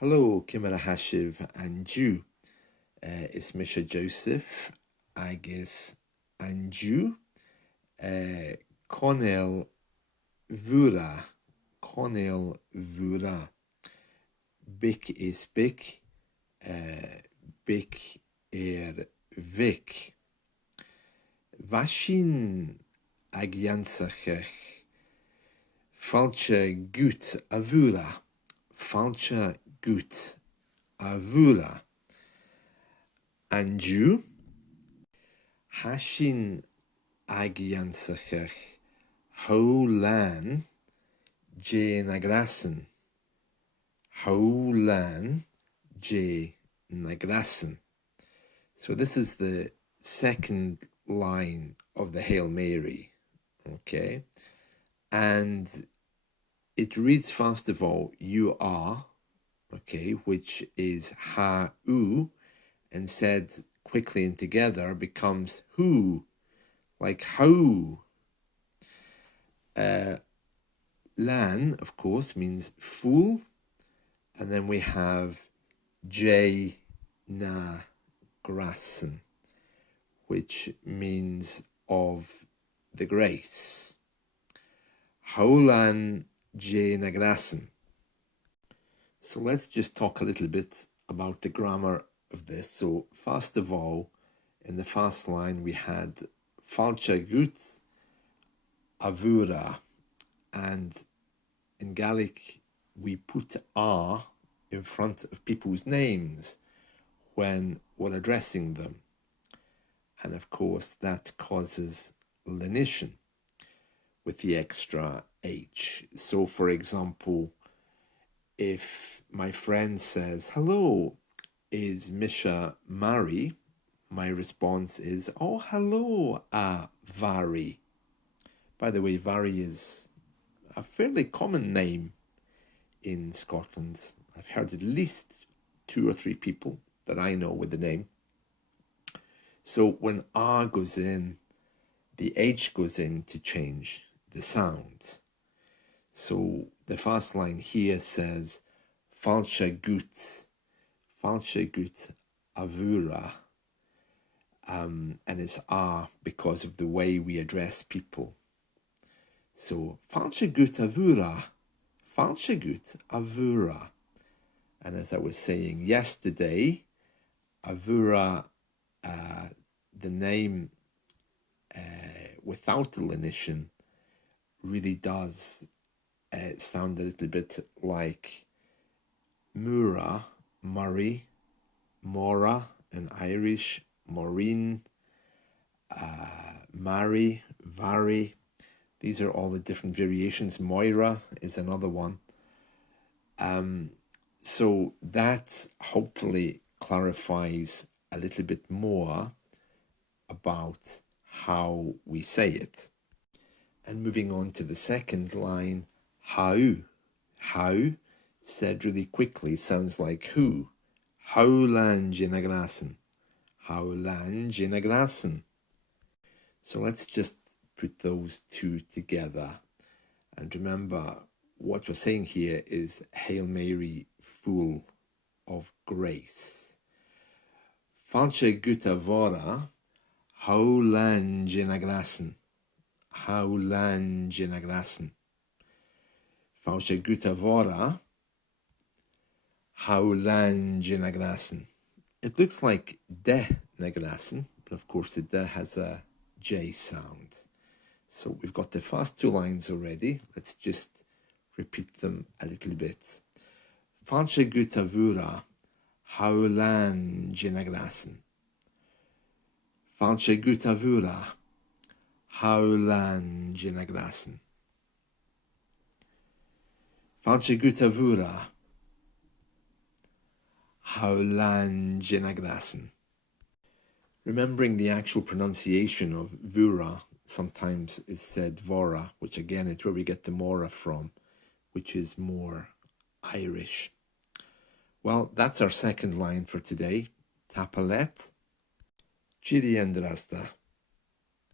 Hello, Kimara Hashiv and Jew. It's Misha Joseph, agus and Jew. Conel Vura. Conel Vura. Bic is bic. Bic vic. Vashin agiansachech. Fàilte gut avura. Fàilte gut avura. Anju hashin agiansachech holan je nagrasan. Holan je nagrasan. So this is the second line of the Hail Mary, okay? And it reads, first of all, you are, okay, which is ha-u, and said quickly and together becomes who, like how. Lan, of course, means fool, and then we have je na grasan, which means of the grace. Haulan je na grasan. So let's just talk a little bit about the grammar of this. So first of all, in the first line we had Fàilte gut avura, and in Gaelic we put a in front of people's names when we're addressing them, and of course that causes lenition with the extra H. So for example, if my friend says, hello, is Misha Mari? My response is, oh, hello, Vari. By the way, Vari is a fairly common name in Scotland. I've heard at least 2 or 3 people that I know with the name. So when A goes in, the H goes in to change the sound. So the first line here says, Fàilte gut avura, and it's a because of the way we address people. So Fàilte gut avura. And as I was saying yesterday, avura, the name without the lenition, really does sound a little bit like Mura, Murray, Mora in Irish, Maureen, Mary, Vary. These are all the different variations. Mhoire is another one. So that hopefully clarifies a little bit more about how we say it. And moving on to the second line, how. How, said really quickly, sounds like who. Haulan je na grasan. Haulan je na grasan. So let's just put those two together. And remember, what we're saying here is Hail Mary, full of grace. Fàilte gut avura, haulan je na grasan. Haulan je na grasan. Fàilte gut avura, haulan je na grasan. It looks like de na grasan, but of course the de has a J sound. So we've got the first 2 lines already. Let's just repeat them a little bit. Fàilte gut avura, haulan je na grasan. Fàilte gut avura, haulan je na grasan. Fàilte gut avura, haulan je na grasan. Remembering the actual pronunciation of Vura, sometimes is said Vora, which again is where we get the Mora from, which is more Irish. Well, that's our second line for today. Tapalet. Chiri and Rasta.